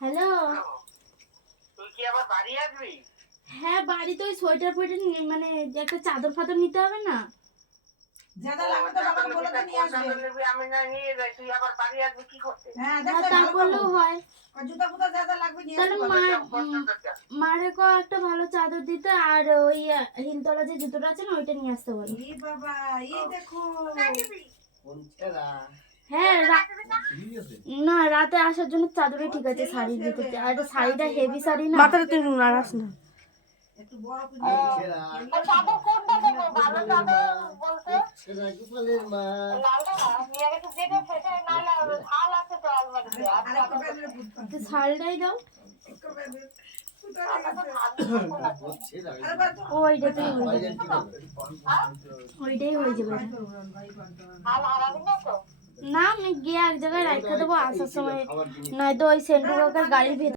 Hello, তুই কি আবার বাড়ি আসবি? হ্যাঁ বাড়ি তো ওই সোয়েটার ফোয়েটার মানে যে একটা চাদর ফাদর নিতে হবে না? ज्यादा लागत तो बाबा बोले तो नहीं কোন আসবে। চাদর নিবি আমি না নিয়ে যাই, তুই আবার বাড়ি আসবি কি করতে? হ্যাঁ হ্যাঁ দেখো তা ভালো করলেও করবো। হয়। আর জুতা ফুতা ज्यादा লাগবে নিয়ে তাহলে আসতে পারবে। মারে কো একটা ভালো চাদর দিতে, আর ওই হিলতলা যে জুতোটা আছে না ওইটা নিয়ে আসতে বলো। এই বাবা এই দেখো। হ্যাঁ না, রাতে আসার জন্য চাদরই ঠিক আছে, শাড়ি দিতে আর শাড়িটা হেভি শাড়ি না। মাথাটা তুই নাড়াস না। একটু বড় করে চাদর কোনটা দেবো? ভালো চাদর বলতে লালটা না, নিয়ে গেছে যেটা সেটা নাহলে শাল আছে তো আলমারিতে। আরেকটা ব্যানের বুট তো শাড়িটাই দাও। একটা ব্যানের ফুটা ওইটাই হয়ে যাবে, ওইটাই হয়ে যাবে। শাল হারাবি না তো? না আমি গিয়ে এক জায়গায় রাখতে দেবো আসার সময়, নয়তো ওই সেন্টু কাকার গাড়ির ভেতর